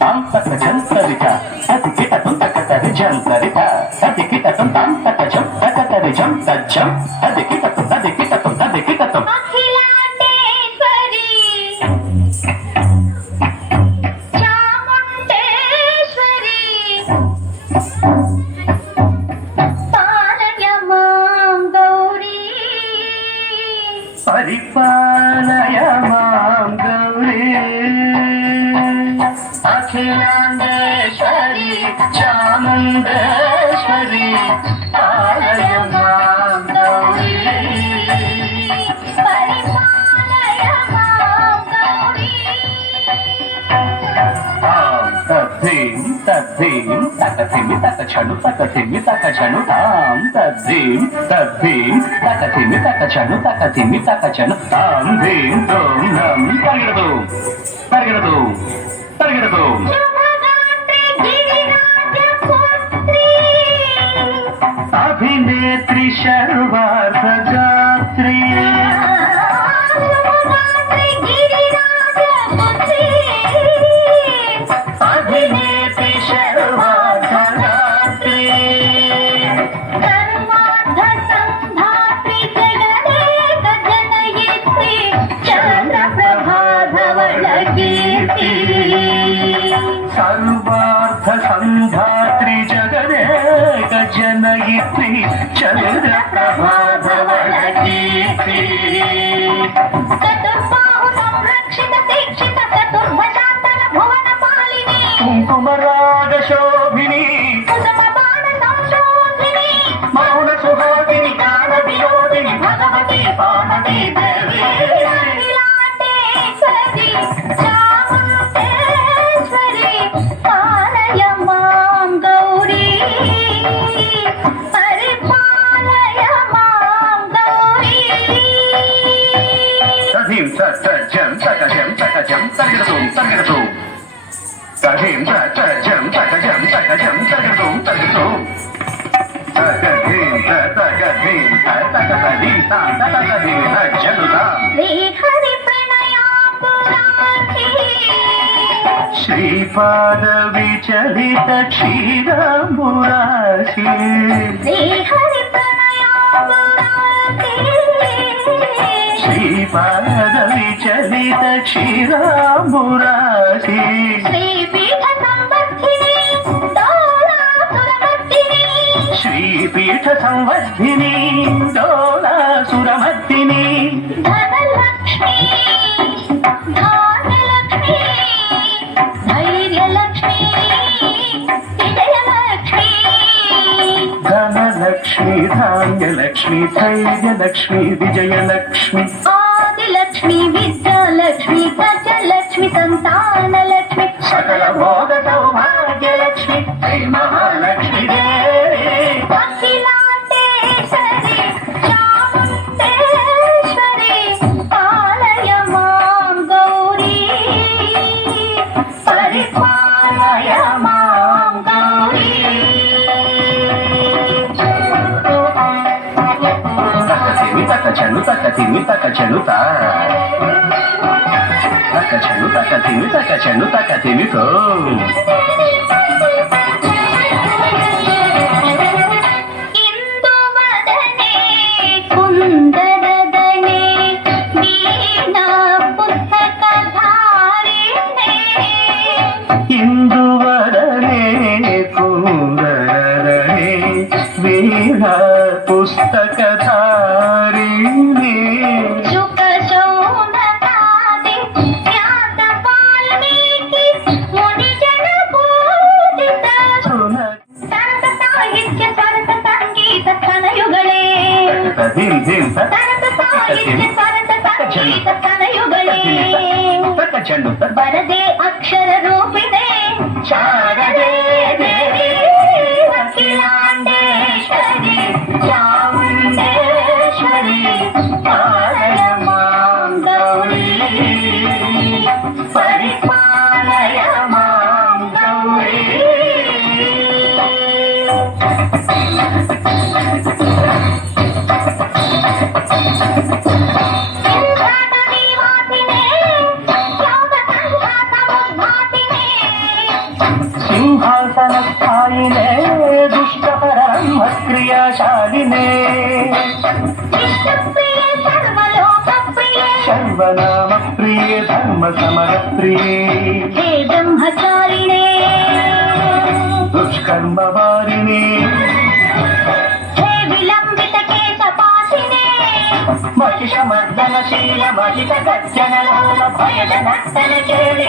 తాంతక జంతరిత అతి కిటతం తకతరి జంతరిత అతి కిటతం తాంతక జం తకతరి జం తజ్జం అతి కిటతం అఖిలాండేశ్వరి చాముండేశ్వరి పాలయ మాం గౌరీ పరిపాలయ మాం గౌరీ అఖిలాండేశ్వరి చాముండేశ్వరి పాలయ మాం గౌరీ పరిపాలయ మాం గౌరీ తద్ధీం తద్ధీం తకథిమి తకచను తకథిమి తకచను తాం తద్ధీం తద్ధీం తకథిమి తకచను తకథిమి తకచను తాం ధీం తోం నం పరిగెడదు పరిగెడదు పరిగెడదు శుభగాత్రి గిరిరాజపుత్రి అభినేత్రి సర్వార్థగాత్రి శుభగాత్రి గిరిరాజపుత్రి అభినేత్రి సర్వార్థగాత్రి సర్వార్థ సంధాత్రి జగదేక జనయిత్రి చంద్రప్రభాధవళ కీర్తి సర్వార్థ సంధాత్రి జగదేక జనయిత్రి చంద్ర ప్రభాధవళ కీర్తి చతుర్బాహు సంరక్షిత దీక్షిత చతుర్భజాంతర భువన పాలిని కుంకుమరాగ శోభిని కుసుమ బాణ సంశోధిని మౌన సుహాసిని గాన వినోదిని భగవతి పార్వతీ దేవి అఖిలాండేశ్వరి చాముండేశ్వరి పాలయ మాం గౌరీ పరిపాలయ మాం గౌరీ తధీం తజం తకజం తకజం తగిడదు తగిడదు తధీం తజం తకజం తకజం తగిడదు తగిడదు తగధీం తగధీం తగధీం తగధీం జనుదాం శ్రీహరి ప్రణయాపురాధి శ్రీపాద విచలిత క్షీరాంబురాశి శ్రీహరి ప్రణయాపురాధి శ్రీపాద విచలిత క్షీరాంబురాశి శ్రీపీఠ సంవర్ధిని డోలాసురమర్దిని శ్రీపీఠ సంవర్ధిని డోలాసురమర్దిని ధనలక్ష్మి ధాన్యలక్ష్మి ధైర్యలక్ష్మి విజయలక్ష్మి ధనలక్ష్మి ధాన్యలక్ష్మి ధైర్యలక్ష్మి విజయలక్ష్మి ఆదిలక్ష్మి విద్యాలక్ష్మి గజలక్ష్మి సంతానలక్ష్మి సకల భోగ సౌభాగ్యలక్ష్మి శ్రీ మహాలక్ష్మి దేవి అఖిలాండేశ్వరి చాముండేశ్వరి పాలయ మాం గౌరీ పరిపాలయ మాం గౌరీ తకతిమి తకచను తకతిమి తకచను తకచను తకతిమి తకచను తకతిమి తో ఇందువదనే కుందరదనే వీణా పుస్తకధారిణే ఇందువరనే కుందరనే వీణ పుస్తకధారిణి శుక శౌనకాది ఖ్యాత వాల్మీకి ముని జన పూజిత సరస సాహిత్య సరస సంగీత స్థనయుಗಳೇ ధీం ధీం సరస సాహిత్య సరస సంగీత స్థనయుಗಳೇ తకచను వరదే అక్షర రూపిణే శారదే దేవి అఖిలాండేశ్వరి చాముండేశ్వరి పాలయ మాం గౌరీ పరిపాలయ మాం గౌరీ ఇంద్రాణి వాసినే యోగ సంఘాత ఉద్భాసినే సింహాసన స్థాయినే దుష్ట పరబ్రహ్మ క్రియాశాలినే విష్ణుప్రియే సర్వలోకప్రియే సర్వనామ ప్రియే ధర్మ సమర ప్రియే హే బ్రహ్మచారిణే దుష్కర్మ వారిని హే విలంబిత కేశపాశినే మహిష మర్దనశీల మహిత గర్జనలోల భయద నర్తన కేళి